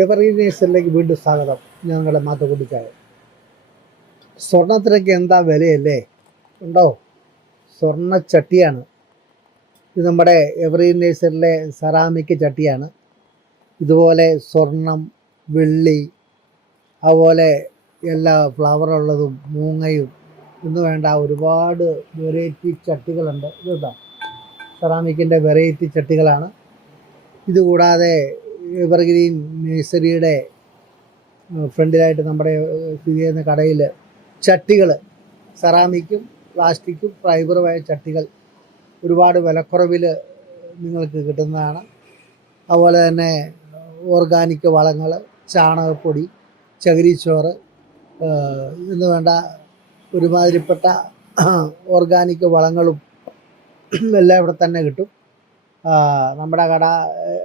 എവറീനേഴ്സിലേക്ക് വീണ്ടും സ്വാഗതം. ഞങ്ങളുടെ മാത്തുക്കുട്ടിച്ചായ. സ്വർണത്തിനൊക്കെ എന്താ വിലയല്ലേ ഉണ്ടോ? സ്വർണ്ണ ചട്ടിയാണ് ഇത്. നമ്മുടെ എവറീനേഴ്സിലെ സെറാമിക് ചട്ടിയാണ്. ഇതുപോലെ സ്വർണം, വെള്ളി, അതുപോലെ എല്ലാ ഫ്ലവറുള്ളതും മൂങ്ങയും എന്ന് വേണ്ട ഒരുപാട് വെറൈറ്റി ചട്ടികളുണ്ട്. ഇതാ സെറാമിക്കിൻ്റെ വെറൈറ്റി ചട്ടികളാണ്. ഇതുകൂടാതെ എവർഗ്രീൻ നഴ്സറിയുടെ ഫ്രണ്ടിലായിട്ട് നമ്മുടെ സ്ഥിതി ചെയ്യുന്ന കടയിൽ ചട്ടികൾ, സെറാമിക്കും പ്ലാസ്റ്റിക്കും ഫൈബറുമായ ചട്ടികൾ ഒരുപാട് വിലക്കുറവിൽ നിങ്ങൾക്ക് കിട്ടുന്നതാണ്. അതുപോലെ തന്നെ ഓർഗാനിക് വളങ്ങൾ, ചാണകപ്പൊടി, ചകിരിച്ചോറ് എന്ന് വേണ്ട ഒരുമാതിരിപ്പെട്ട ഓർഗാനിക് വളങ്ങളും എല്ലാം ഇവിടെ തന്നെ കിട്ടും. നമ്മുടെ കട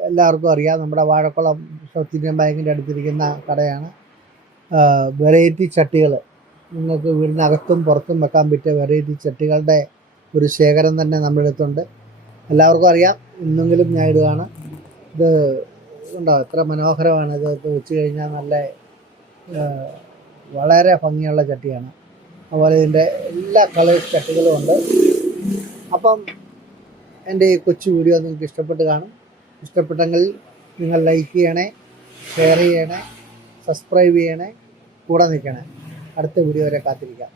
എല്ലാവർക്കും അറിയാം. നമ്മുടെ വാഴക്കുളം സൗത്ത് ഇന്ത്യൻ ബാങ്കിൻ്റെ അടുത്തിരിക്കുന്ന കടയാണ്. വെറൈറ്റി ചട്ടികൾ നിങ്ങൾക്ക് വീടിനകത്തും പുറത്തും വെക്കാൻ പറ്റിയ വെറൈറ്റി ചട്ടികളുടെ ഒരു ശേഖരം തന്നെ നമ്മുടെ അടുത്തുണ്ട്. എല്ലാവർക്കും അറിയാം. ഇന്നെങ്കിലും ഞാൻ ഇടുകയാണ്. ഇത് ഉണ്ടോ, എത്ര മനോഹരമാണ് ഇത്. വെച്ച് കഴിഞ്ഞാൽ നല്ല വളരെ ഭംഗിയുള്ള ചട്ടിയാണ്. അതുപോലെ ഇതിൻ്റെ എല്ലാ കളേഴ്സ് ചട്ടികളും ഉണ്ട്. അപ്പം എൻ്റെ ഈ കൊച്ചു വീഡിയോ നിങ്ങൾക്ക് ഇഷ്ടപ്പെട്ട് കാണും. ഇഷ്ടപ്പെട്ടെങ്കിൽ നിങ്ങൾ ലൈക്ക് ചെയ്യണേ, ഷെയർ ചെയ്യണേ, സബ്സ്ക്രൈബ് ചെയ്യണേ, കൂടെ നിൽക്കണേ. അടുത്ത വീഡിയോ വരെ കാത്തിരിക്കാം.